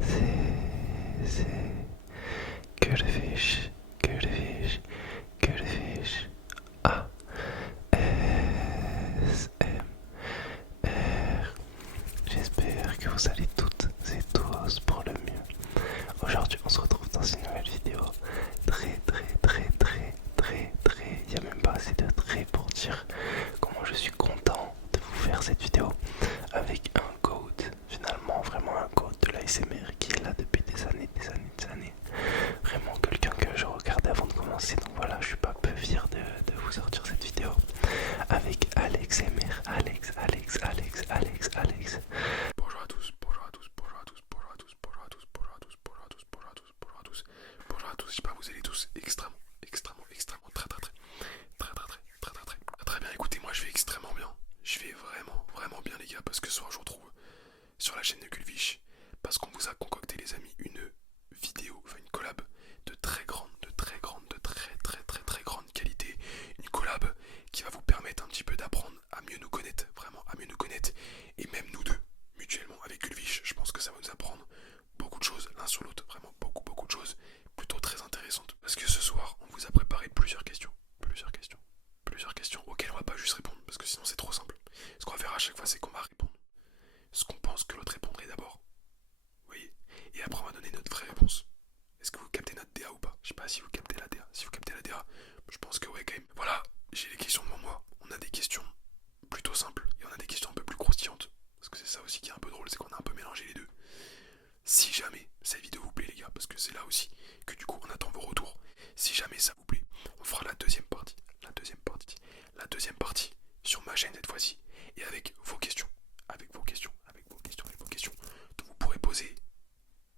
c'est Cuttlefish, Cuttlefish, Cuttlefish. A S M R. J'espère que vous allez toutes et tous pour le mieux. Aujourd'hui, on se retrouve dans une nouvelle vidéo très, il n'y a même pas assez de très pour dire comment je suis content de vous faire cette vidéo avec un code, finalement vraiment un code de l'ASMR qui est là depuis des années. Vraiment quelqu'un que je regardais avant de commencer, donc voilà, je suis pas peu fier de vous sortir cette vidéo avec Alex MR, Alex. Bonjour à tous, bonjour à tous, bonjour à tous, bonjour à tous, bonjour à tous, bonjour à tous, bonjour à tous, bonjour à tous, bonjour à tous, bonjour à tous, j'espère que vous allez tous extrêmement, très bien. Écoutez, moi je vais extrêmement bien, je vais vraiment bien les gars, parce que ce soir je vous retrouve sur la chaîne de Culvish, parce qu'on vous a concocté les amis une vidéo, enfin une collab de très grande, très grande qualité, une collab qui va vous permettre un petit peu d'apprendre à mieux nous connaître, vraiment à mieux nous connaître, et même nous deux, mutuellement avec Ulvich, je pense que ça va nous apprendre beaucoup de choses l'un sur l'autre, vraiment beaucoup de choses, plutôt très intéressantes. Parce que ce soir, on vous a préparé plusieurs questions auxquelles on va pas juste répondre, parce que sinon c'est trop simple. Ce qu'on va faire à chaque fois, c'est qu'on va répondre ce qu'on pense que l'autre répondrait d'abord, vous voyez, et après on va donner notre vraie réponse. Est-ce que vous captez notre DA ou pas? Je sais pas si vous captez la DA. Si vous captez la DA, je pense que ouais quand même. Voilà, j'ai les questions devant moi. On a des questions plutôt simples et on a des questions un peu plus croustillantes. Parce que c'est ça aussi qui est un peu drôle, c'est qu'on a un peu mélangé les deux. Si jamais cette vidéo vous plaît les gars, parce que c'est là aussi que du coup on attend vos retours. Si jamais ça vous plaît, on fera la deuxième partie. La deuxième partie sur ma chaîne cette fois-ci. Et avec vos questions. Avec vos questions. Donc vous pourrez poser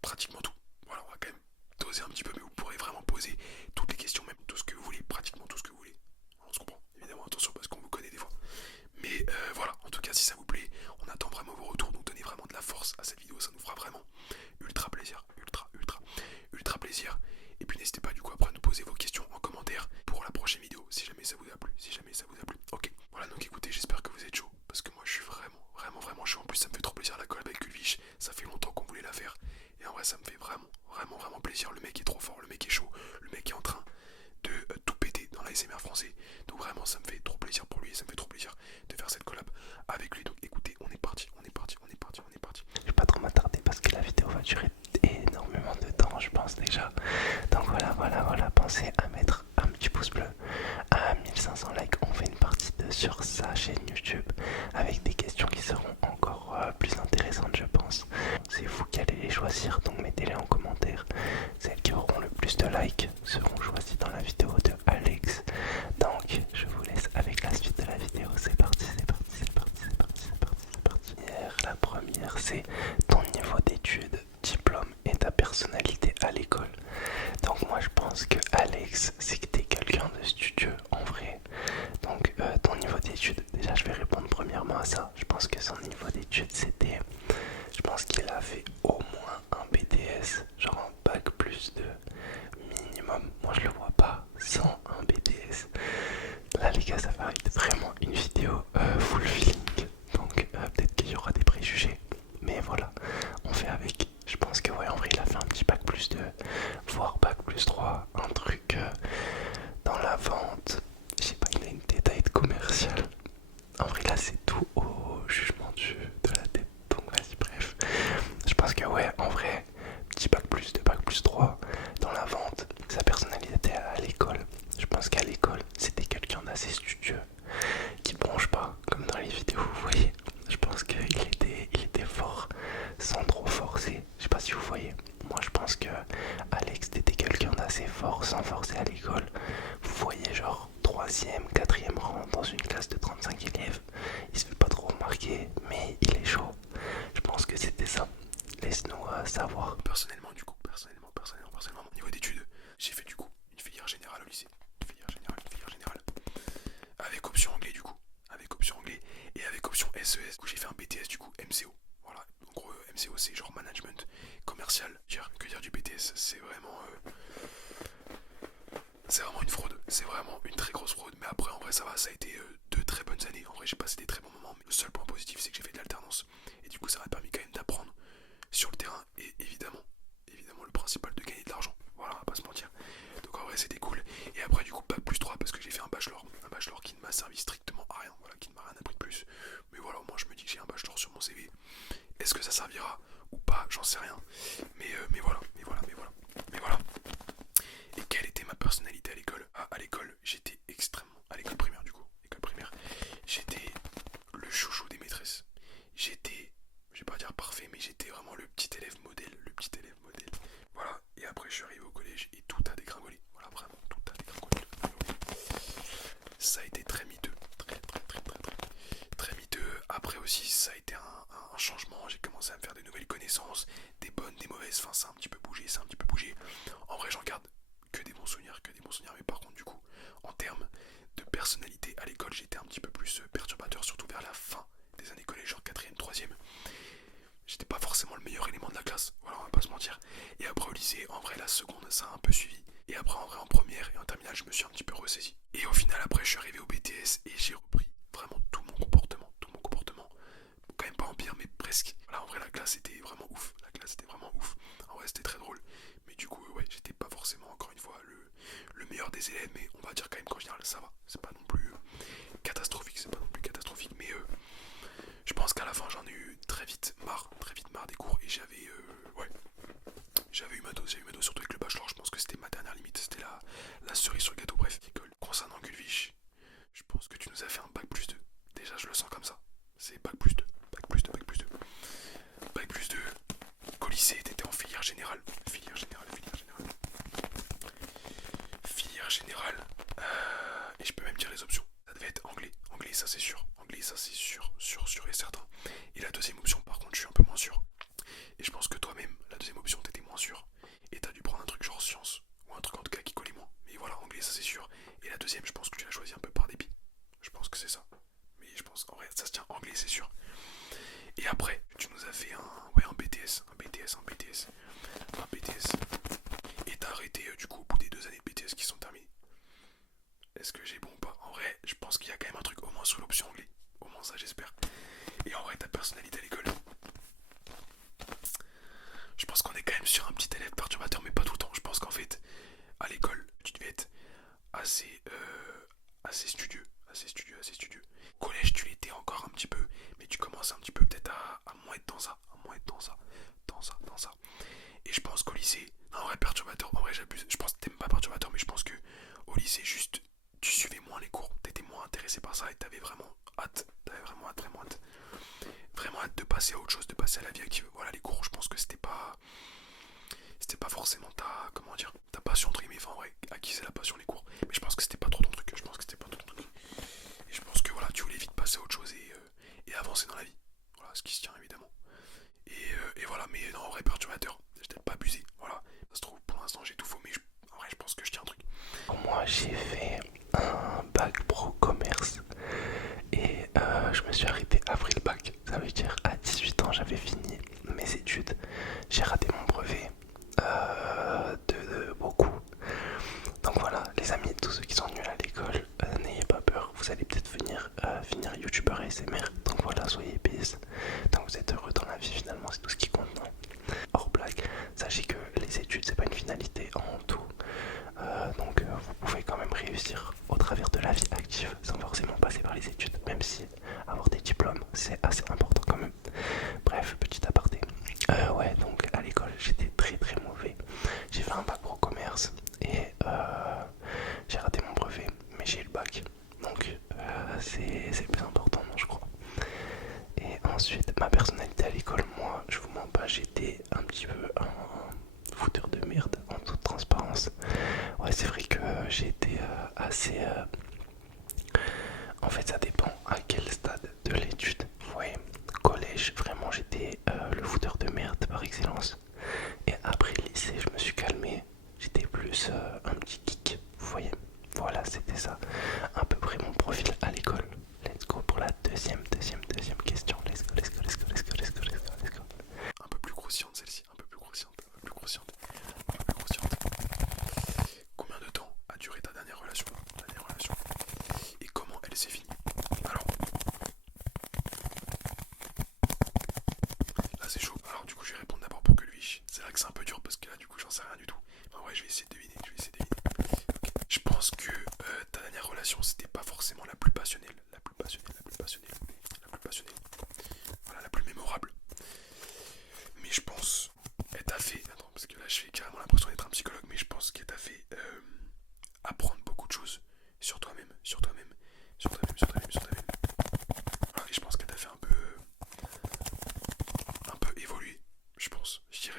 pratiquement tout. Voilà, on va quand même doser un petit peu, mais vous pourrez vraiment poser toutes les questions, même tout ce que vous voulez, pratiquement tout ce que vous voulez. On se comprend, évidemment, attention parce qu'on vous connaît des fois. Mais voilà, en tout cas, si ça vous plaît, on attend vraiment vos retours, donc donnez vraiment de la force à cette vidéo, ça nous fera vraiment ultra plaisir, ultra plaisir. Et puis n'hésitez pas du coup après à nous poser vos questions en commentaire pour la prochaine vidéo, si jamais ça vous a plu, Ok, voilà, donc écoutez, j'espère que vous êtes chaud, parce que moi je suis vraiment chaud. En plus, ça me fait trop plaisir la collab avec Ulvich, ça fait longtemps qu'on voulait la faire. Et en vrai, ça me fait vraiment plaisir. Le mec est trop fort, le mec est chaud, le mec est en train de tout péter dans l'ASMR français. Donc vraiment, ça me fait trop plaisir pour lui et ça me fait trop plaisir de faire cette collab avec lui. Donc écoutez, on est parti. Je vais pas trop m'attarder parce que la vidéo va durer énormément de temps, je pense déjà. Donc voilà, pensez à mettre un petit pouce bleu. À 1500 likes, on fait une partie 2 sur sa chaîne YouTube avec des questions qui seront encore plus intéressantes, je pense. C'est vous qui allez les choisir, donc mettez-les en commentaire. Celles qui auront le plus de likes seront choisies dans la vidéo de Alex. Donc je vous laisse avec la suite de la vidéo. C'est parti. La première, c'est ton niveau d'études, diplôme et ta personnalité à l'école. Donc moi je pense que Alex, c'est que t'es quelqu'un de studieux en vrai. Donc ton niveau d'études, déjà je vais répondre premièrement à ça. Je pense que son niveau d'études c'était, je pense qu'il a fait au moins un BTS, genre un bac plus de minimum. Moi je le vois pas sans un BTS. Là les gars, ça va être vraiment une vidéo full feeling. Donc peut-être qu'il y aura des préjugés. Mais voilà, on fait avec. Je pense que ouais, en vrai il a fait un petit bac plus 2, voire bac plus 3, un truc dans la vente. Je sais pas, il a une tête à être commercial. En vrai là c'est tout au jugement de la tête. Donc vas-y, bref. Je pense que ouais, en vrai, petit bac plus 2, bac plus 3 dans la vente. Sa personnalité à l'école. Je pense qu'à l'école c'était quelqu'un d'assez studieux, qui bronche pas comme dans les vidéos, vous voyez. Je pense qu'il était fort sans trop forcer. Je sais pas si vous voyez. Moi je pense que Alex était quelqu'un d'assez fort sans forcer à l'école. Vous voyez, genre 3e, 4e rang dans une classe de 35 élèves. Il se fait pas trop remarquer, mais il est chaud. Je pense que c'était ça. Laisse-nous savoir. Personnellement, au niveau d'études, j'ai fait du coup une filière générale au lycée. Une filière générale. Avec option anglais du coup. Avec option anglais et avec option SES. Du coup, j'ai fait un BTS du coup MCO. Voilà. En gros, MCO c'est genre management commercial. Que dire du BTS, c'est vraiment une fraude. C'est vraiment une très grosse fraude. Mais après, en vrai, ça va. Ça a été deux très bonnes années. En vrai, j'ai passé des très bons moments. Mais le seul point positif, c'est que j'ai fait de l'alternance. Et du coup, ça m'a permis quand même d'apprendre sur le terrain. Et évidemment, j'en sais rien. Mais voilà, mais voilà, mais voilà, mais voilà. Et quelle était ma personnalité à l'école? À l'école, j'étais extrêmement, à l'école primaire du coup, école primaire, j'étais le chouchou des maîtresses. J'étais, je vais pas dire parfait, mais j'étais vraiment le petit élève modèle, le petit élève modèle. Voilà, et après je suis arrivé au collège et tout a dégringolé. Voilà, vraiment, tout a dégringolé. Ça a été très miteux, très miteux. Après aussi, ça a été un changement. J'ai commencé à me faire de nouvelles connaissances, des bonnes, des mauvaises. Enfin, ça a un petit peu bougé, ça a un petit peu bougé. En vrai, j'en garde que des bons souvenirs, que des bons souvenirs. Mais par contre, du coup, en termes de personnalité à l'école, j'étais un petit peu plus perturbateur, surtout vers la fin des années collège, genre 4ème, 3ème. J'étais pas forcément le meilleur élément de la classe, voilà, on va pas se mentir. Et après au lycée, en vrai, la seconde, ça a un peu suivi. Et après, en vrai, en première et en terminale, je me suis un petit peu ressaisi. Et au final, après, je suis arrivé au BTS et j'ai repris vraiment tout mon comportement, tout mon comportement. Quand même pas en pire, mais presque. Voilà, en vrai, la classe était vraiment ouf. La classe était vraiment ouf. En vrai, c'était très drôle. Mais du coup, ouais, j'étais pas forcément, encore une fois, le meilleur des élèves. Mais on va dire quand même qu'en général, ça va. C'est pas non plus catastrophique, c'est pas non plus catastrophique. Mais je pense qu'à la fin, j'en ai eu très vite marre des cours. Et ouais, j'avais eu ma dose, surtout avec le bachelor. Je pense que c'était ma dernière limite. C'était la cerise sur le gâteau. Bref, école. Concernant Gulvich, je pense que tu nous as fait un bac plus 2. Déjà, je le sens comme ça. C'est bac plus 2. Bac plus 2, bac plus 2. Bac plus 2. Qu'au lycée, t'étais en filière générale. Filière générale, filière générale. Filière générale. Et je peux même dire les options. Ça devait être anglais. Anglais, ça c'est sûr. Anglais, ça c'est sûr, sûr et certain. Et la deuxième option, par contre, je suis un peu moins sûr. Et je pense que toi-même, la deuxième option, t'étais moins sûr. Et t'as dû prendre un truc genre sciences. Ou un truc en tout cas qui collait moins. Mais voilà, anglais, ça c'est sûr. Et la deuxième, je pense que tu l'as choisi un peu par dépit. Je pense que c'est ça. Mais je pense qu'en vrai, ça se tient anglais, c'est sûr. Et après, tu nous as fait un BTS. Un BTS, un BTS. Un BTS. Et t'as arrêté du coup au bout des 2 années de BTS qui sont terminées. Est-ce que j'ai bon ou pas? En vrai, je pense qu'il y a quand même un truc au moins sur l'option anglais. Au moins ça, j'espère. Et en vrai, ta personnalité à l'école, je pense qu'on est quand même sur un petit élève perturbateur, mais pas tout le temps. Je pense qu'en fait, à l'école, tu devais être assez, assez studieux, assez studieux, assez studieux. Au collège, tu l'étais encore un petit peu, mais tu commences un petit peu peut-être à moins être dans ça, à moins être dans ça, dans ça. Et je pense qu'au lycée, non, en vrai, perturbateur, en vrai, j'abuse. Je pense que t'aimes pas perturbateur, mais je pense que au lycée, juste, tu suivais moins les cours, t'étais moins intéressé par ça et t'avais vraiment hâte, vraiment hâte de passer à autre chose, de passer à la vie active. Voilà, les cours, je pense que c'était pas forcément comment dire, ta passion entre guillemets. Enfin, en vrai, acquis la passion, les cours. Mais je pense que c'était pas trop ton truc. Je pense que c'était pas trop ton truc. Et je pense que voilà, tu voulais vite passer à autre chose et avancer dans la vie. Voilà, ce qui se tient évidemment. Et voilà, mais non, en vrai, perturbateur. J'ai peut-être pas abusé. Voilà, ça se trouve, pour l'instant, j'ai tout faux, mais en vrai, je pense que je tiens un truc. Moi, j'ai fait un bac pro commerce et je me suis arrêté après le bac. Ça veut dire à 18 ans, j'avais fini mes études. J'ai raté mon brevet de beaucoup. Donc voilà, les amis, tous ceux qui sont nuls à l'école, n'ayez pas peur. Vous allez peut-être finir youtubeur ASMR. Donc voilà, soyez épais. Tant que vous êtes heureux dans la vie, finalement, c'est tout ce qui compte. Non, hors blague, sachez que les études, c'est pas une finalité en tout. Donc vous pouvez quand même réussir au travers de la vie active sans forcément passer par les études, même si avoir des diplômes c'est assez important quand même. Bref, petit aparté. Ouais, donc à l'école j'étais très mauvais. J'ai fait un bac pro commerce et j'ai raté mon brevet, mais j'ai eu le bac. Donc c'est le plus important, non, je crois. Et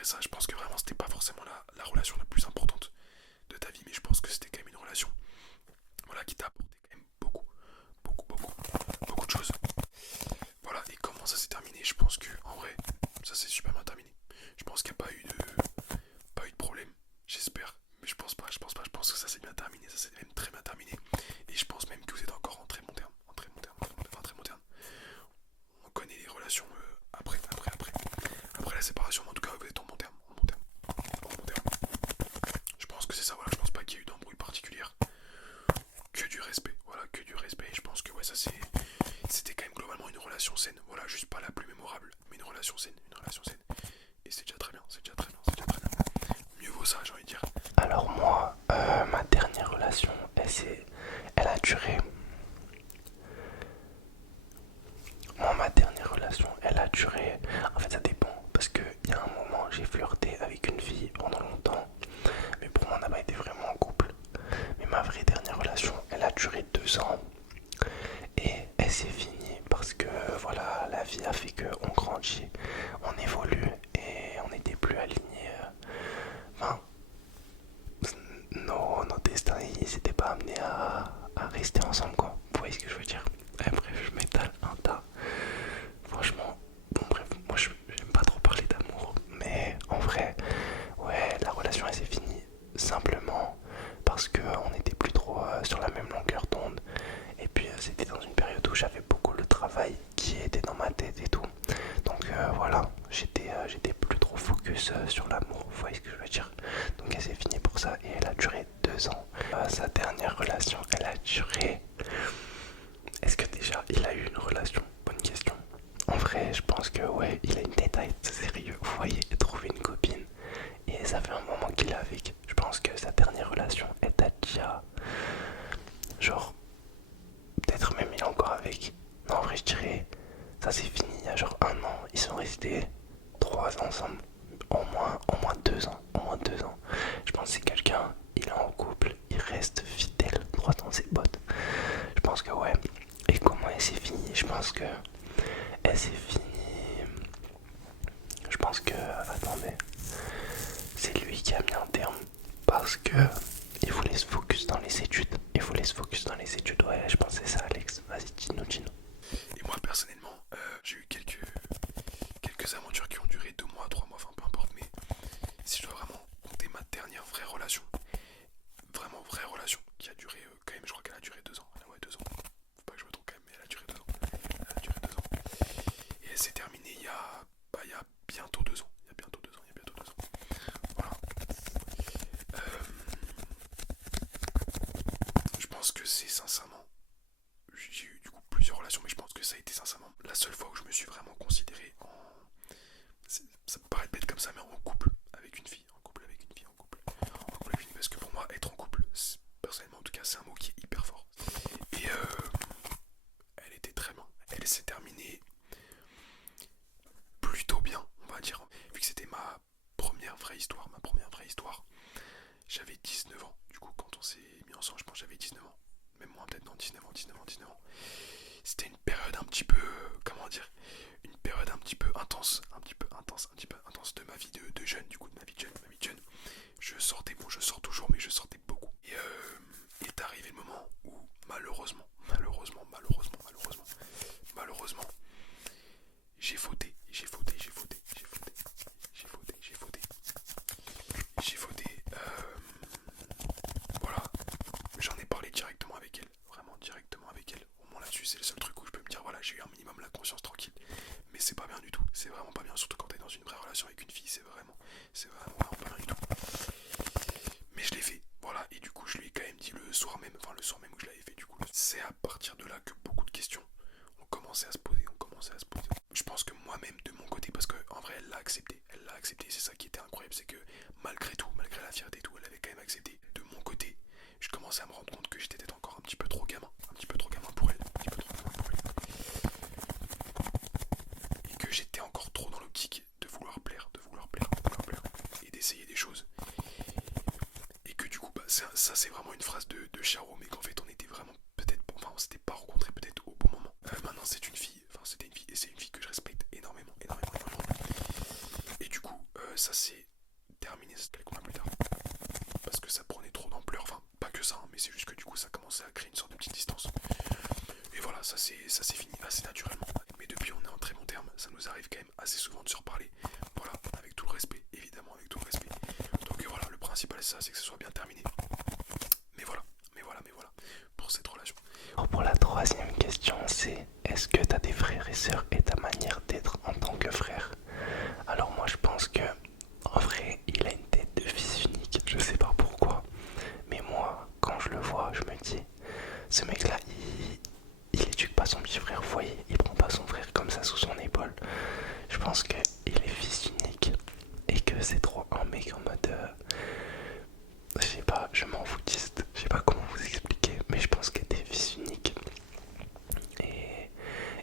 malgré ça, je pense que vraiment c'était pas forcément la relation la plus importante de ta vie, mais je pense que c'était quand même une relation, voilà, qui t'a apporté quand même beaucoup de choses. Voilà, et comment ça s'est terminé? Je pense que en vrai, ça s'est super bien terminé. Je pense qu'il n'y a pas eu de problème. J'espère, mais je pense pas. Je pense que ça s'est bien terminé. Ça s'est même très bien terminé. Et je pense même que vous êtes encore en très bon terme, enfin très bon terme. On connaît les relations après la séparation, mais en tout cas vous êtes en bon terme, en bon terme. Je pense que c'est ça. Voilà, je pense pas qu'il y ait eu d'embrouille particulière. Que du respect, voilà, que du respect. Et je pense que ouais, c'était quand même globalement une relation saine. Voilà, juste pas la plus mémorable, mais une relation saine, Et c'est déjà très bien, c'est déjà très bien, c'est déjà très bien. Mieux vaut ça, j'ai envie de dire. Alors moi, ma dernière relation, elle a duré. Moi, ma dernière relation, elle a duré. En fait, ça dépend. Parce qu'il y a un moment, j'ai flirté avec une fille pendant longtemps. Mais pour moi, on n'a pas été vraiment en couple. Mais ma vraie dernière relation, elle a duré 2 ans. Et elle s'est finie parce que voilà, la vie a fait qu'on grandit, on évolue et on n'était plus alignés. Enfin, nos destins, ils s'étaient pas amenés à rester ensemble, quoi. Vous voyez ce que je veux dire? Bref, je m'étale un tas. Franchement, bon bref, moi j'aime pas trop parler d'amour, mais en vrai, ouais, la relation elle s'est finie simplement parce qu'on n'était plus trop sur la même longueur d'onde. Et puis c'était dans une période où j'avais beaucoup le travail qui était dans ma tête et tout. Donc voilà, j'étais plus trop focus sur l'amour, vous voyez ce que je veux dire. Donc elle s'est finie pour ça et elle a duré 2 ans. Sa dernière relation, elle a duré... Est-ce que déjà il a eu une relation? Bonne question. En vrai, je pense que ouais, il a une tête à être sérieux. Vous voyez, trouver une copine. Et ça fait un moment qu'il est avec. Je pense que sa dernière relation, elle date déjà... Genre, peut-être même il est encore avec. Non, en vrai, je dirais, ça c'est fini il y a genre 1 an. Ils sont restés 3 ans ensemble. Au moins 2 ans. Au moins 2 ans. Je pense que c'est quelqu'un, il est en couple, il reste fidèle droit dans ses bottes. Je pense que ouais. Et comment elle s'est finie? Je pense que elle s'est finie. Je pense que. Attendez. C'est lui qui a mis un terme. Parce que il voulait se focus dans les études. Il voulait se focus dans les études. Ouais, je pense que c'est ça, Alex. Vas-y, dis-nous. Et moi personnellement, j'ai eu quelques aventures qui ont duré 2 mois, 3 mois, enfin peu importe, mais si je dois vraiment compter ma dernière vraie relation, vraiment vraie relation, qui a duré quand même, je crois qu'elle a duré 2 ans. Ouais, 2 ans. Faut pas que je me trompe quand même, mais elle a duré 2 ans. Elle a duré 2 ans. Et elle s'est terminée il y a bientôt 2 ans. Il y a bientôt 2 ans, il y a bientôt 2 ans. Voilà. Je pense que c'est sincèrement, j'ai eu du coup plusieurs relations, mais je pense que ça a été sincèrement la seule fois où je me suis vraiment considéré en... Ça peut paraître bête comme ça, mais en couple avec une fille. En couple avec une fille, en couple. En couple avec une fille, parce que pour moi, être en couple, personnellement en tout cas, c'est un mot qui est hyper fort. Et elle était très bien. Elle s'est terminée plutôt bien, on va dire. Vu que c'était ma première vraie histoire, j'avais 19 ans. Du coup, quand on s'est mis ensemble, je pense que j'avais 19 ans. Même moins, peut-être, non, 19 ans. C'était une période un petit peu, comment dire, une période un petit peu intense de ma vie de jeune, du coup, de ma vie de jeune. Je sortais, bon, je sors toujours, mais je sortais beaucoup. Et il est arrivé le moment où, malheureusement, j'ai fauté. Voilà, j'en ai parlé directement avec elle, vraiment directement avec elle. Au moins là-dessus, c'est le seul truc où je peux me dire, voilà, j'ai eu un minimum la conscience tranquille. Mais c'est pas bien du tout, c'est vraiment pas bien, surtout quand t'es dans une vraie relation avec une fille, c'est vraiment pas bien du tout. Mais je l'ai fait, voilà, et du coup, je lui ai quand même dit le soir même où je l'avais fait, du coup. C'est à partir de là que beaucoup de questions ont commencé à se poser. Je pense que moi-même, de mon côté, parce qu'en vrai, elle l'a accepté, c'est ça qui était incroyable, c'est que malgré tout, malgré la fierté et tout, elle avait quand même accepté. De mon côté, je commençais à me rendre compte que j'étais peut-être encore un petit peu trop gamin pour elle, et que j'étais encore trop dans l'optique de vouloir plaire, et d'essayer des choses. Et que du coup, bah, ça c'est vraiment une phrase de Charo, mais qu'en fait on était vraiment peut-être, enfin on s'était pas rencontrés peut-être au bon moment. Maintenant c'était une fille, et c'est une fille que je respecte énormément. Et du coup, ça s'est terminé quelques mois plus tard. Parce que ça prenait trop d'ampleur, enfin pas que ça, hein, mais c'est juste que du coup ça commençait à créer une sorte de petite distance. Et voilà, ça s'est fini assez naturellement. Mais depuis on est en très bon terme, ça nous arrive quand même assez souvent de se reparler. Voilà, avec tout le respect, évidemment avec tout le respect. Donc voilà, le principal c'est ça, c'est que ce soit bien terminé. Mais voilà, pour cette relation. Alors pour la troisième question, c'est est-ce que tu as des frères et sœurs et ta manière d'être en tant que frère? Alors moi je pense que en vrai il a une tête de fils unique, je sais pas pourquoi, mais moi quand je le vois je me dis ce mec là il éduque pas son petit frère, vous voyez, il prend pas son frère comme ça sous son épaule. Je pense qu'il est fils unique et que c'est trop un mec en mode je sais pas, je m'en foutiste, je sais pas comment vous expliquer, mais je pense que t'es fils unique.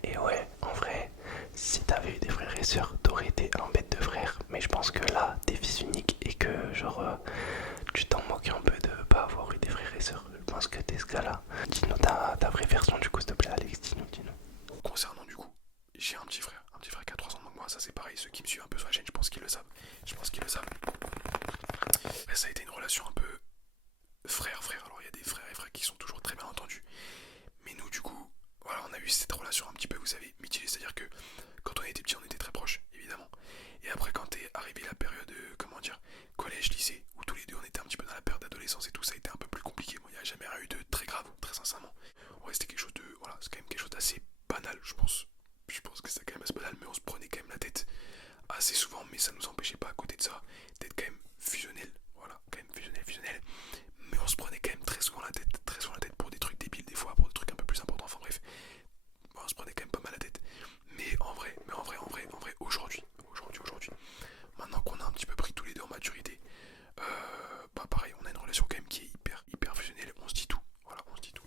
Et ouais, en vrai, si t'avais eu des frères et sœurs, t'aurais été un bête de frère. Mais je pense que là, t'es fils unique et que genre tu t'en moques un peu de pas avoir eu des frères et sœurs. Je pense que t'es ce cas-là. Dis-nous ta vraie version du coup, s'il te plaît, Alex. Dis-nous. Concernant du coup, j'ai un petit frère qui a 3 ans de moi, ça c'est pareil, ceux qui me suivent un peu sur la chaîne, je pense qu'ils le savent. Et ça a été une relation un peu frère-frère. Alors il y a des frères et frères qui sont toujours très bien entendus. Mais nous du coup, voilà, on a eu cette relation un petit peu, vous savez, mitigée. C'est-à-dire que quand on était petit, on était très proches, évidemment. Et après quand est arrivé la période, comment dire, collège, lycée, où tous les deux on était un petit peu dans la période d'adolescence et tout, ça a été un peu plus compliqué. Bon, il n'y a jamais rien eu de très grave, très sincèrement. Ouais, c'était quelque chose de, voilà, c'est quand même quelque chose d'assez banal, je pense. Je pense que c'est quand même assez banal, mais on se prenait quand même la tête assez souvent, mais ça nous empêchait pas à côté de ça d'être quand même fusionnel, voilà, quand même fusionnel, mais on se prenait quand même très souvent la tête pour des trucs débiles des fois, pour des trucs un peu plus importants, enfin bref, bon, on se prenait quand même pas mal la tête, mais en vrai, aujourd'hui, maintenant qu'on a un petit peu pris tous les deux en maturité, bah pareil, on a une relation quand même qui est hyper fusionnelle, on se dit tout, voilà, on se dit tout.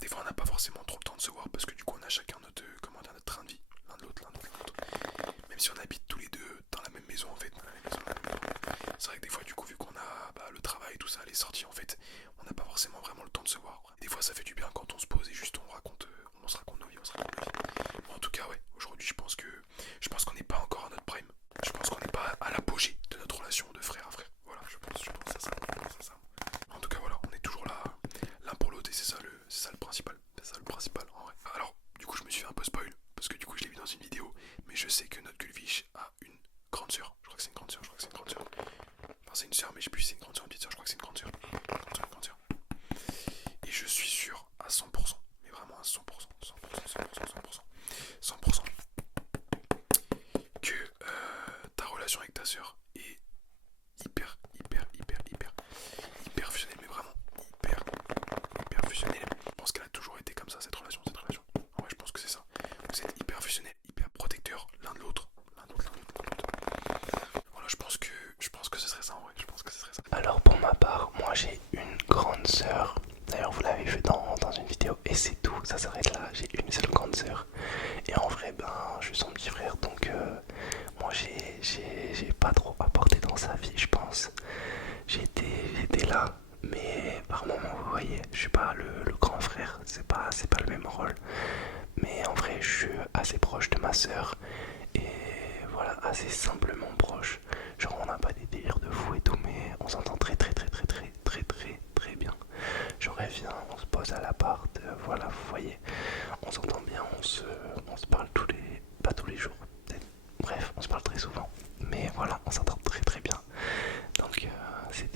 Des fois on n'a pas forcément trop le temps de se voir parce que du coup on a chacun notre, notre train de vie, l'un de l'autre. Même si on habite tous les deux dans la même maison en fait, c'est vrai que des fois du coup vu qu'on a le travail, tout ça, les sorties en fait, on n'a pas forcément vraiment le temps de se voir. Des fois ça fait du bien quand on se pose et juste on se raconte nos vies, Bon, en tout cas ouais, aujourd'hui je pense qu'on n'est pas encore à notre prime. Je pense qu'on n'est pas à l'apogée de notre relation de frère à frère. Voilà, je pense à ça. En tout cas voilà, on est toujours là l'un pour l'autre et c'est ça le principal. C'est ça le principal en vrai. Alors, du coup je me suis fait un peu spoil, parce que du coup je l'ai vu dans une vidéo, mais je sais que notre Gulvish a une grande sœur. Je crois que c'est une grande sœur. Enfin c'est une sœur, mais je sais plus si c'est une grande sœur ou une petite sœur, je crois que c'est une grande sœur. Et je suis sûr à 100%, mais vraiment à 100%, que ta relation avec ta sœur est hyper fusionnelle, mais vraiment hyper fusionnelle. Je pense qu'elle a toujours été comme ça, cette relation. En vrai, je pense que c'est ça. Vous êtes hyper fusionnels, hyper protecteurs l'un de l'autre. Voilà, je pense que ce serait ça en vrai. Alors pour ma part, moi j'ai une grande sœur. D'ailleurs vous l'avez vu dans une vidéo et c'est tout, ça s'arrête là. J'ai une seule grande sœur. Et en vrai je suis son petit frère donc moi j'ai pas trop apporté dans sa vie je pense. J'étais là mais par moment vous voyez, je suis pas le grand frère, c'est pas le même rôle. Mais en vrai je suis assez proche de ma sœur et voilà, assez simplement proche. Genre on n'a pas des délires de fou et tout, mais on s'entend très bien. Genre elle vient, on se pose à l'appart, voilà, vous voyez, on s'entend bien, on se parle pas tous les jours, peut-être. Bref, on se parle très souvent, mais voilà, on s'entend très bien. Donc c'est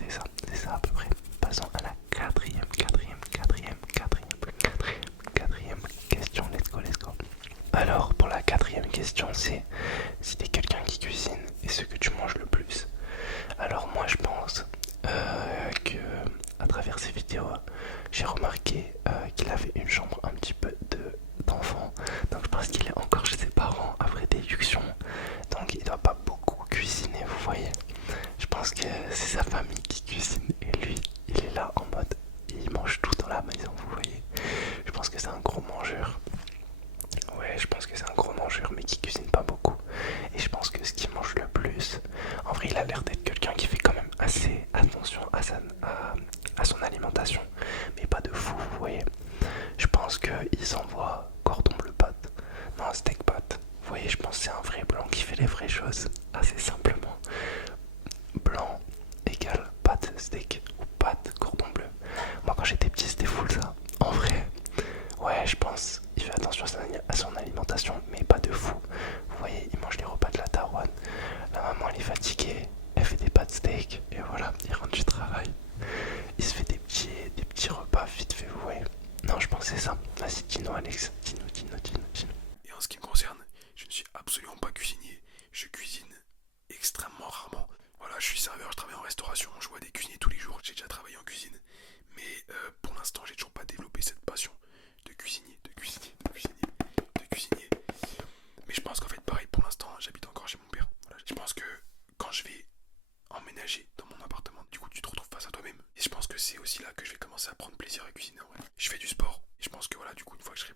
ça à peu près. Passons à la quatrième question, let's go. Alors pour la quatrième question, c'est si t'es quelqu'un qui cuisine et ce que tu manges le plus. Alors moi je pense que à travers ces vidéos, j'ai remarqué qu'il avait une chambre un petit peu d'enfant. Donc je pense qu'il est encore chez ses parents après déduction. Donc il doit pas beaucoup cuisiner, vous voyez. Je pense que c'est sa famille qui cuisine et lui, il est là en mode, il mange tout dans la maison, vous voyez. Je pense que c'est un gros mangeur. Ouais, je pense que c'est un gros mangeur mais qui cuisine pas beaucoup. Et je pense que ce qu'il mange le plus, en vrai il a l'air d'être quelqu'un qui fait quand même assez attention à son alimentation. Mais pas de fou, vous voyez. Je pense qu'il s'envoie cordon bleu pâte, non steak pâte. Vous voyez, je pense que c'est un vrai blanc qui fait les vraies choses. assez simplement. Blanc égale pâte steak ou pâte cordon bleu. Moi quand j'étais petit c'était full ça. En vrai, ouais je pense, il fait attention à son alimentation mais pas de fou. Vous voyez, il mange les repas de la daronne. La maman elle est fatiguée, elle fait des pâtes steak et voilà, il rentre du travail. Il se fait des petits repas vite fait, vous voyez. Non je pense que c'est ça. Vas-y dis-nous Alex, dis-nous. Et en ce qui me concerne, je ne suis absolument pas cuisinier. Je cuisine extrêmement rarement. Voilà, je suis serveur, je travaille en restauration, je vois des cuisiniers tous les jours, j'ai déjà travaillé en cuisine. Mais pour l'instant, j'ai toujours pas développé cette passion de cuisinier, de cuisinier, de cuisinier, de cuisinier. Mais je pense qu'en fait, pareil, pour l'instant, j'habite encore chez mon père. Voilà, je pense que quand je vais emménager dans mon appartement, du coup, tu te retrouves face à toi-même. Et je pense que c'est aussi là que je vais commencer à prendre plaisir à cuisiner. En vrai. Je fais du sport. Et je pense que voilà, du coup, une fois que je serai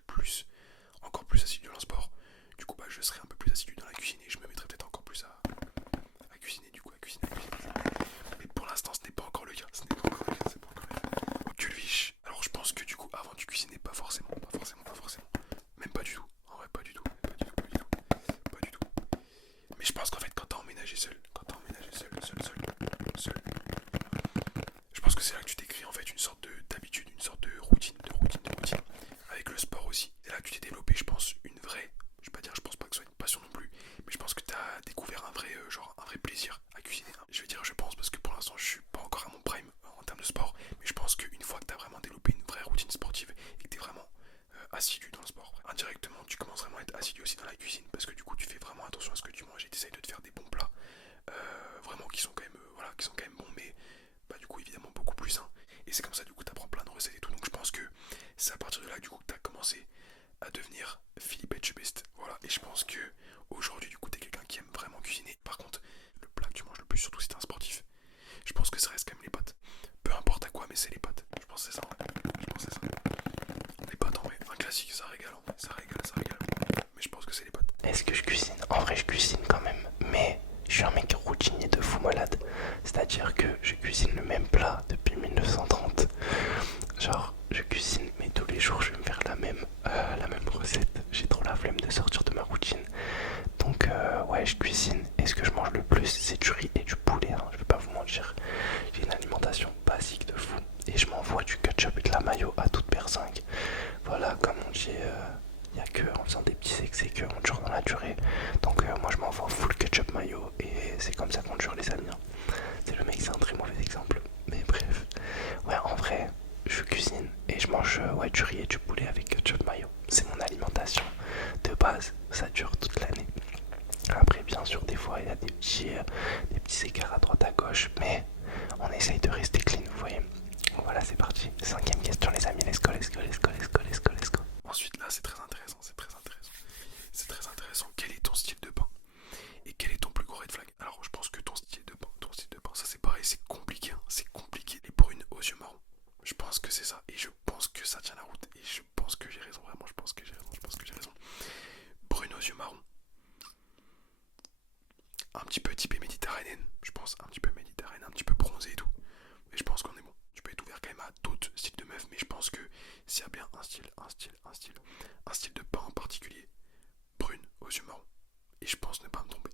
encore plus assidu dans le sport, du coup, bah, je serai un peu plus assidu dans la cuisine et je me mettrai peut-être encore plus à cuisiner, du coup, à cuisiner. Mais pour l'instant, ce n'est pas encore le cas. Ce n'est pas encore le cas, c'est pas encore le cas. Culviche. Alors, je pense que du coup, avant, tu cuisinais pas forcément. Même pas du tout. En vrai, pas du tout. Pas du tout. Mais je pense qu'en fait, quand t'as emménagé seul, seul, je pense que c'est là que tu t'écris en fait une sorte d'habitude, une sorte de routine. Avec le sport aussi. C'est là que tu t'es développé, je pense, une vraie. Je vais pas dire, je pense pas que ce soit une passion non plus, mais je pense que t'as découvert un vrai, un vrai plaisir à cuisiner. Je vais dire, je pense, parce que pour l'instant, je suis pas encore à mon prime en termes de sport, mais je pense qu'une fois que t'as vraiment développé une vraie routine sportive et que t'es vraiment assidu dans le sport, indirectement, tu commences vraiment à être assidu aussi dans la cuisine, parce que du coup, tu fais vraiment attention à ce que tu manges et t'essayes de te faire des bons plats, vraiment qui sont quand même, qui sont quand même bons, mais bah, du coup, évidemment, beaucoup plus sains. Et c'est comme ça, du coup, t'apprends plein de recettes et tout. Donc, je pense que c'est à partir de là, du coup, que t'as commencé à devenir Philippe Etchebest. Voilà, et je pense que aujourd'hui, du coup, t'es quelqu'un qui aime vraiment cuisiner. Par contre, le plat que tu manges le plus, surtout si t'es un sportif, je pense que ça reste quand même les pâtes. Peu importe à quoi, mais c'est les pâtes. Je pense que c'est ça. Les pâtes, en vrai, un classique, ça régale. Ça régale. Mais je pense que c'est les pâtes. Est-ce que je cuisine? En vrai je cuisine quand même, mais je suis un mec routinier de fou malade. C'est-à-dire que je cuisine le même plat depuis 1930. Genre, je cuisine, mais tous les jours, je vais me faire la même recette. J'ai trop la flemme de sortir de ma routine. Donc, ouais, je cuisine. Et ce que je mange le plus, c'est du riz et du poulet. Hein. Je vais pas vous mentir. J'ai une alimentation basique de fou. Et je m'envoie du ketchup et de la mayo à toute personne. Voilà, comme on dit, il n'y a que en faisant des petits excès qu'on dure dans la durée. Donc, moi, je m'envoie full ketchup mayo. Et c'est comme ça qu'on dure, les amis. C'est le mec, c'est un très mauvais exemple. Mais bref. Ouais, en vrai, je cuisine et je mange ouais, du riz et du poulet avec ketchup mayo. C'est mon alimentation de base, ça dure toute l'année. Après, bien sûr, des fois, il y a des petits écarts à droite à gauche, mais on essaye de rester clean, vous voyez. Voilà, c'est parti. 5ème question, les amis. Let's go. Ensuite, là, c'est très intéressant. Quel est ton style de pain? Et quel est ton plus gros red flag? Alors, je pense que ton style de pain, ça c'est pareil, c'est compliqué. C'est compliqué. Les brunes aux yeux marrons. Je pense que c'est ça. Et je pense que ça tient la route. Et je pense que j'ai raison. Vraiment, je pense que j'ai raison. Brune aux yeux marrons. Un petit peu typé méditerranéenne. Je pense un petit peu méditerranéenne, un petit peu bronzé et tout. Et je pense qu'on est bon. Tu peux être ouvert quand même à d'autres styles de meufs. Mais je pense que s'il y a bien un style de pain en particulier, brune aux yeux marrons. Et je pense ne pas me tromper.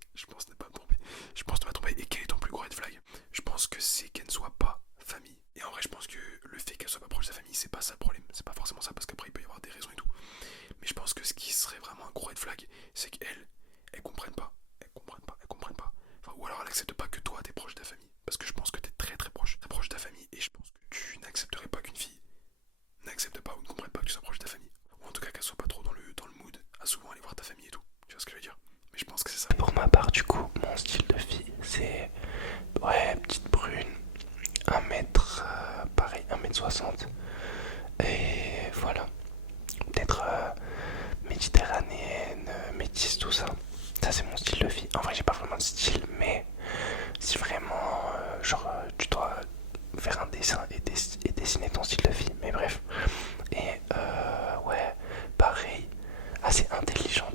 Et quel est ton plus gros red flag? Je pense que c'est qu'elle ne soit pas famille. Et en vrai, je pense que le fait qu'elle soit pas proche de sa famille, c'est pas ça le problème. C'est pas forcément ça, parce qu'après, il peut y avoir des raisons et tout. Mais je pense que ce qui serait vraiment un gros red flag, c'est qu'elle comprenne pas. Enfin, ou alors elle accepte pas que toi, t'es proche de ta famille. Parce que je pense que t'es très proche de ta famille. Et je pense que tu n'accepterais pas qu'une fille n'accepte pas ou ne comprenne pas que tu sois proche de ta famille. Ou en tout cas qu'elle soit pas trop dans le mood à souvent aller voir ta famille et tout. Tu vois ce que je veux dire? Mais je pense que c'est ça. Pour ma part, du coup, mon style de fille, c'est ouais, petite brune, 1 mètre, pareil, 1 m 60. Et voilà, peut-être méditerranéenne, métisse, tout ça. Ça, c'est mon style de fille. En vrai, j'ai pas vraiment de style, mais si vraiment, tu dois faire un dessin et dessiner ton style de fille. Mais bref. Et ouais, pareil, assez intelligente.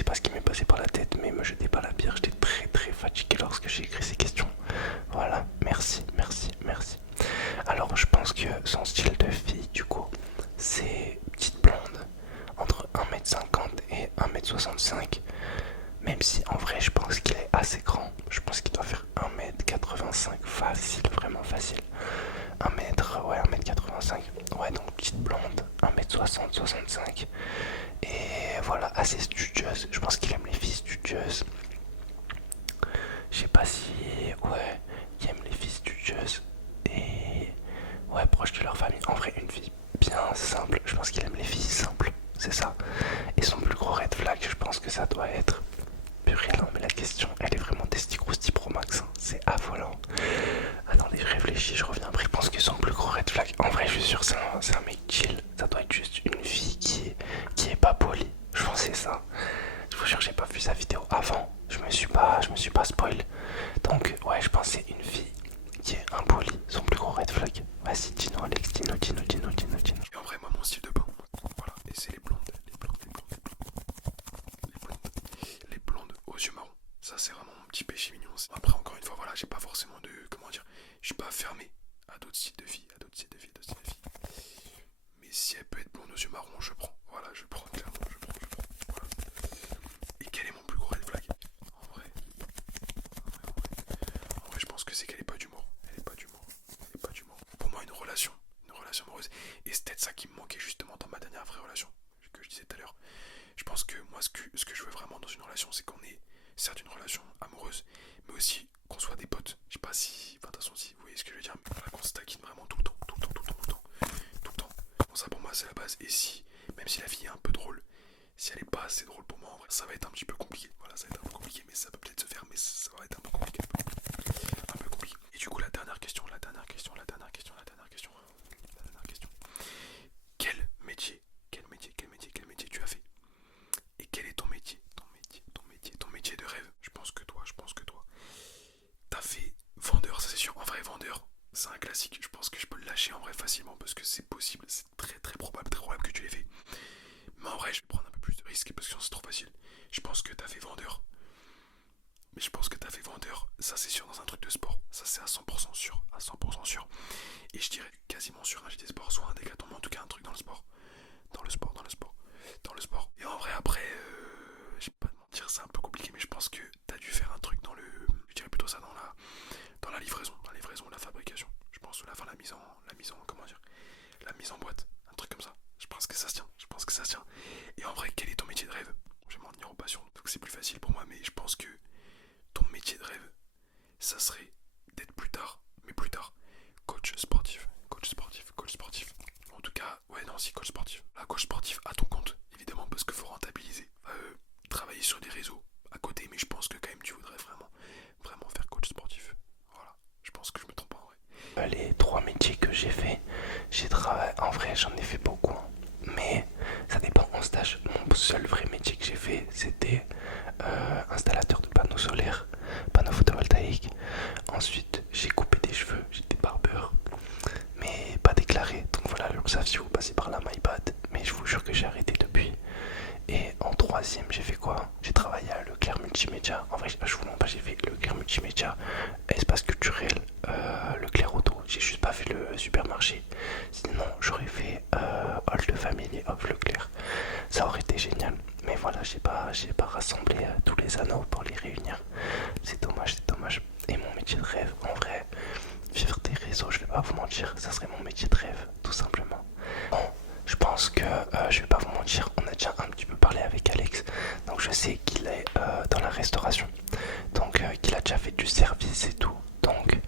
sais pas ce qui m'est passé par la tête, mais me jetez pas la pierre, j'étais très très fatigué lorsque j'ai écrit ces questions. Voilà, merci, merci, merci. Alors je pense que son style de fille, du coup, c'est petite blonde, entre 1m50 et 1m65. Même si en vrai je pense qu'il est assez grand. Je pense qu'il doit faire 1m85 facile, vraiment facile. 1m, ouais 1m85. Ouais donc petite blonde, 1m60, 65. Et voilà, assez studieuse. Je pense qu'il aime les filles studieuses. Je sais pas si... Ouais, il aime les filles studieuses. Et... Ouais, proche de leur famille. En vrai, une fille bien simple. Je pense qu'il aime les filles simples. C'est ça. Et son plus gros red flag, je pense que ça doit être... Purée, non mais la question, elle est vraiment Testicrousti Pro Max. Hein. C'est affolant. Attendez, je réfléchis, je reviens après. Je pense que son plus gros red flag... En vrai, je suis sûr, c'est un mec chill. Ça doit être juste une fille qui est pas polie. Je pensais ça. Je vous jure, j'ai pas vu sa vidéo avant. Je me suis pas spoil. Donc, ouais, je pensais une fille qui est impolie. Son plus gros red flag. Vas-y, dis-nous, Alex, dis-nous. Et en vrai, moi, mon style de bain, voilà, et c'est les blondes, les blondes aux yeux marrons. Ça, c'est vraiment mon petit péché mignon. Après, encore une fois, voilà, j'ai pas forcément de, comment dire, je suis pas fermé à d'autres styles de filles, Mais si elle peut être blonde aux yeux marrons, je prends. Voilà, je prends, clairement, je prends. Voilà. Et quel est mon plus gros red flag? En vrai, je pense que c'est qu'elle est pas d'humour. Pour moi, une relation amoureuse. Et c'est peut-être ça qui me manquait justement dans ma dernière vraie relation, que je disais tout à l'heure. Je pense que moi, ce que je veux vraiment dans une relation, c'est qu'on ait certes une relation amoureuse, mais aussi qu'on soit des potes. Je sais pas si, enfin, de toute façon, si vous voyez ce que je veux dire, mais voilà, qu'on se taquine vraiment tout le temps. Bon, ça pour moi, c'est la base. Et si, même si la fille est un peu drôle, si elle est pas assez drôle pour moi, en vrai, ça va être un petit peu compliqué. Voilà, ça va être un peu compliqué, mais ça peut peut-être se faire, mais ça va être un peu compliqué. Et du coup, la dernière question. Quel métier tu as fait? Et quel est ton métier? Ton métier de rêve. Je pense que toi. T'as fait vendeur, ça c'est sûr. En vrai, vendeur, c'est un classique. Je pense que je peux le lâcher en vrai facilement parce que c'est possible. C'est très probable que tu l'aies fait. Mais en vrai, je vais prendre un peu plus de risques parce que sinon c'est trop facile. Je pense que t'as fait vendeur. Mais je pense que t'as fait vendeur, ça c'est sûr, dans un truc de sport. Ça c'est à 100% sûr. Et je dirais quasiment sur un JT Sport, soit un Décathlon, mais en tout cas un truc dans le sport. Et en vrai, après, je vais pas te mentir, c'est un peu compliqué, mais je pense que t'as dû faire un truc dans le. Je dirais plutôt ça dans la livraison, la fabrication. Je pense, enfin la mise en, comment dire, la mise en boîte, un truc comme ça. Je pense que ça se tient. Et en vrai, quel est ton métier de rêve? Je vais m'en tenir aux passions, donc c'est plus facile pour moi, mais je pense que ton métier de rêve, ça serait d'être plus tard, coach sportif. En tout cas, ouais, non, si, coach sportif. La coach sportif à ton compte, évidemment, parce qu'il faut rentabiliser. Travailler sur des réseaux à côté, mais je pense que quand même tu voudrais vraiment faire coach sportif. Voilà, je pense que je me trompe pas en vrai. Les 3 métiers que j'ai fait, j'ai travaillé. En vrai, j'en ai fait beaucoup. Hein. Mais ça dépend en stage. Mon seul vrai métier que j'ai fait, c'était installateur de panneaux solaires, panneaux photovoltaïques. Ensuite, j'ai coupé des cheveux, j'étais barbeur, mais pas déclaré. Donc voilà, le savez si vous passez par là, my bad. Mais je vous jure que j'ai arrêté depuis. Et en 3ème, j'ai fait quoi? J'ai travaillé à Leclerc Multimédia. En vrai, je vous mens pas, j'ai fait Leclerc Multimédia, Espace Culturel, Leclerc Auto. J'ai juste pas fait le supermarché. Sinon, j'aurais fait Old Family of Leclerc. Ça aurait été génial. Mais voilà, j'ai pas rassemblé tous les anneaux pour les réunir. C'est dommage. Et mon métier de rêve, en vrai, vivre des réseaux, je vais pas vous mentir, ça serait mon métier de rêve, tout simplement. Bon, je pense que je vais pas vous mentir, on a déjà un petit peu parlé avec Alex, donc je sais qu'il est dans la restauration, donc qu'il a déjà fait du service et tout. Donc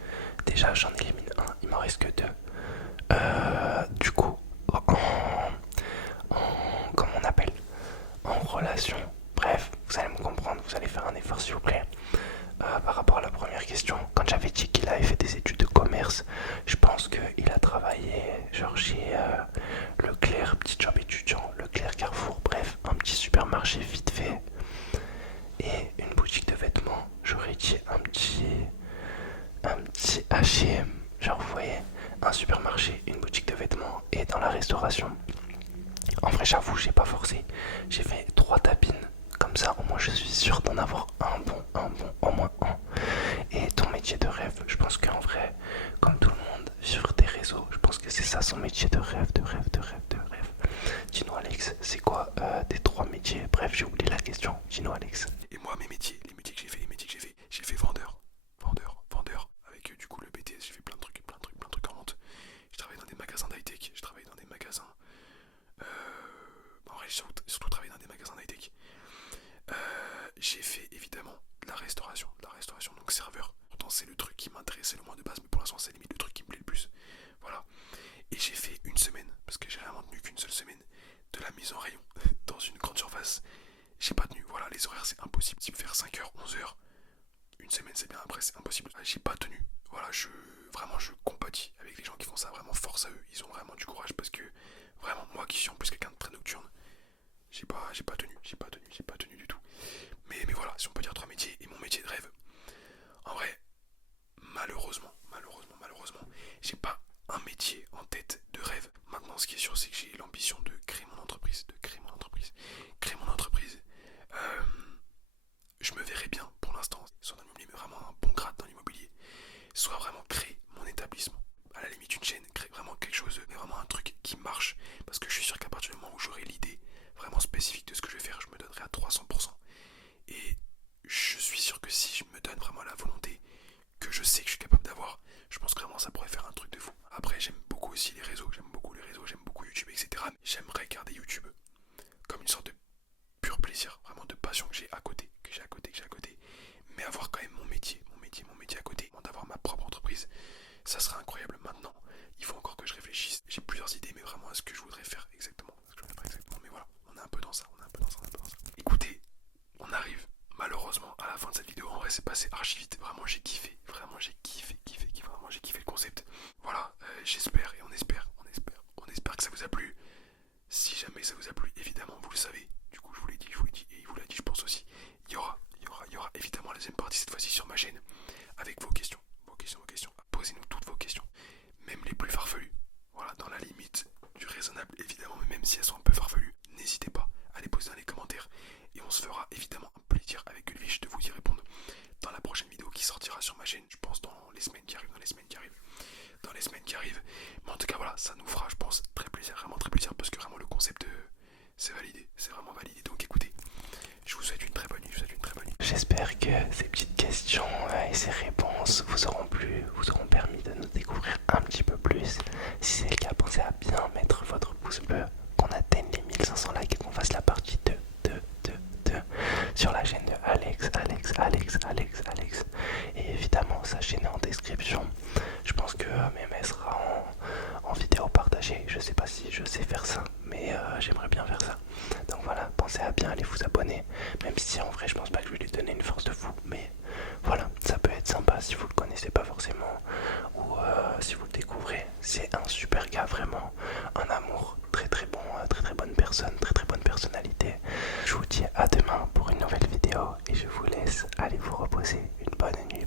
déjà j'en élimine un, il m'en reste que 2. Du coup, comment on appelle, en relation. Bref, vous allez me comprendre, vous allez faire un effort s'il vous plaît. Par rapport à la première question, quand j'avais dit qu'il avait fait des études de commerce, je pense qu'il a travaillé genre chez Leclerc, petit job étudiant, Leclerc, Carrefour, bref, un petit supermarché vite fait. Et une boutique de vêtements, j'aurais dit un petit H&M, genre vous voyez, un supermarché, une boutique de vêtements et dans la restauration. En vrai j'avoue, j'ai pas forcé, j'ai fait 3 tapines comme ça, au moins je suis sûr d'en avoir au moins un. Et ton métier de rêve, je pense qu'en vrai, comme tout le monde sur tes réseaux, je pense que c'est ça son métier de rêve, de rêve, de rêve, de rêve. Dis-nous Alex, c'est quoi tes 3 métiers? Bref, j'ai oublié la question. Dis-nous Alex. Et moi, mes métiers, les métiers que j'ai fait vendeur. Avec du coup le BTS, j'ai fait plein de trucs en vente. Je travaille dans des magasins d'high-tech, je travaille dans des magasins. En vrai, j'ai surtout travaillé dans des magasins d'high-tech. J'ai fait évidemment de la restauration, donc serveur. Pourtant, c'est le truc qui m'intéressait le moins de base, mais pour l'instant, c'est limite le truc qui me plaît le plus. Voilà. Et j'ai fait une semaine, parce que j'ai vraiment tenu qu'une seule semaine, de la mise en rayon dans une grande surface. J'ai pas tenu, voilà, les horaires c'est impossible. Type faire 5h, 11h, une semaine c'est bien, après c'est impossible. J'ai pas tenu, voilà, je compatis avec les gens qui font ça, vraiment force à eux. Ils ont vraiment du courage parce que vraiment, moi qui suis en plus quelqu'un de très nocturne, j'ai pas tenu du tout. Mais voilà, si on peut dire 3 métiers et mon métier de rêve, en vrai, malheureusement, j'ai pas un métier en tête de rêve. Maintenant, ce qui est sûr, c'est que j'ai l'ambition de créer mon entreprise, je me verrais bien pour l'instant, soit dans l'immobilier, mais vraiment un bon grade dans l'immobilier, soit vraiment créer mon établissement. À la limite une chaîne, créer vraiment quelque chose, mais vraiment un truc qui marche, parce que je suis sûr qu'à partir du moment où j'aurai l'idée vraiment spécifique de ce que je vais faire, je me donnerai à 300%. Et je suis sûr que si je me donne vraiment la volonté que je sais que je suis capable d'avoir, je pense que vraiment ça pourrait faire un truc de fou. Après, j'aime beaucoup aussi les réseaux, j'aime beaucoup YouTube, etc. Mais j'aimerais garder YouTube comme une sorte de pur plaisir, vraiment de passion que j'ai à côté, mais avoir quand même mon métier à côté, d'avoir ma propre entreprise, ça serait incroyable. Maintenant, il faut encore que je réfléchisse. J'ai plusieurs idées, mais vraiment à ce que je voudrais faire exactement. Mais voilà, on est un peu dans ça. Écoutez, on arrive malheureusement à la fin de cette vidéo. En vrai, c'est passé archi vite. Vraiment, j'ai kiffé le concept. Voilà, j'espère et on espère que ça vous a plu. Si jamais ça vous a plu, évidemment, vous le savez. Du coup, je vous l'ai dit, et il vous l'a dit, je pense aussi. Il y aura évidemment la deuxième partie cette fois-ci sur ma chaîne avec vos questions. Posez-nous toutes vos questions, même les plus farfelues. Voilà, dans la limite du raisonnable, évidemment, mais même si elles sont un peu farfelues, n'hésitez pas à les poser dans les commentaires et on se fera évidemment un plaisir avec Ulvich de vous y répondre dans la prochaine vidéo qui sortira sur ma chaîne, je pense dans les semaines qui arrivent. Mais en tout cas, voilà, ça nous fera, je pense, très plaisir, vraiment très plaisir, parce que vraiment le concept, c'est validé, c'est vraiment validé. Donc écoutez, je vous souhaite une très bonne nuit. J'espère que ces petites questions et ces réponses vous auront plu, vous auront permis de nous découvrir un petit peu plus. Si c'est le cas, pensez à bien mettre votre pouce bleu, qu'on atteigne les 1500 likes et qu'on fasse la partie 2 sur la chaîne de Alex. Et évidemment, sa chaîne est en description. Je pense que même elle sera en vidéo partagée. Je sais pas si je sais faire ça, mais j'aimerais bien faire ça. Donc voilà, pensez à bien aller vous abonner. Même si en vrai, je pense pas que je vais lui donner une force de fou, mais voilà, ça peut être sympa si vous le connaissez pas forcément ou si vous le découvrez. C'est un super gars, vraiment un amour, très bon, très bonne personne, très bonne personnalité. Je vous dis à demain pour une nouvelle vidéo et je vous laisse aller vous reposer. Une bonne nuit.